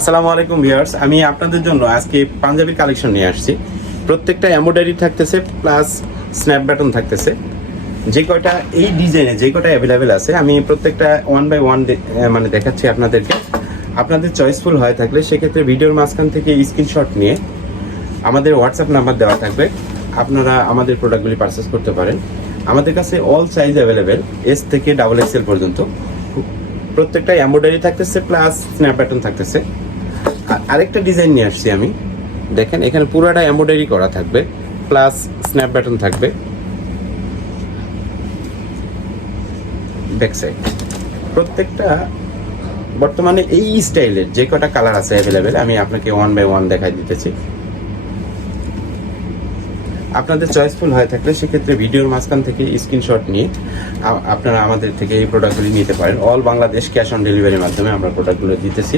আসসালামু আলাইকুম ভিউয়ার্স, আমি আপনাদের জন্য আজকে পাঞ্জাবি কালেকশন নিয়ে আসছি। প্রত্যেকটা এমব্রয়ডারি থাকতেছে, প্লাস স্ন্যাপ ব্যাটন থাকতেছে। যে কয়টা এই ডিজাইনে যে কয়টা অ্যাভেলেবেল আছে, আমি প্রত্যেকটা ওয়ান বাই ওয়ান মানে দেখাচ্ছি আপনাদেরকে। আপনাদের চয়েসফুল হয়ে থাকলে সেক্ষেত্রে ভিডিওর মাঝখান থেকে স্ক্রিনশট নিয়ে আমাদের হোয়াটসঅ্যাপ নাম্বার দেওয়া থাকবে। আপনারা আমাদের প্রোডাক্টগুলি পারচেস করতে পারেন। আমাদের কাছে অল সাইজ অ্যাভেলেবেল এস থেকে ডাবল এক্সেল পর্যন্ত। প্রত্যেকটা এমব্রয়ডারি থাকতেছে, প্লাস স্ন্যাপ ব্যাটন থাকতেছে। আরেকটা ডিজাইন নিয়ে আসছি আমি। দেখেন, এখানে পুরোটা এমব্রয়ডারি করা থাকবে প্লাস স্ন্যাপ ব্যাটন থাকবে। ব্যাক সাইড প্রত্যেকটা বর্তমানে এই স্টাইলের যে কটা কালার আছে অ্যাভেলেবেল আমি আপনাকে ওয়ান বাই ওয়ান দেখাই দিতেছি। আপনাদের চয়েসফুল হয়ে থাকলে সেক্ষেত্রে ভিডিওর মাঝখান থেকে স্ক্রিনশট নিয়ে আপনারা আমাদের থেকে এই প্রোডাক্টগুলি নিতে পারেন। অল বাংলাদেশ ক্যাশ অন ডেলিভারির মাধ্যমে আমরা প্রোডাক্টগুলো দিতেছি।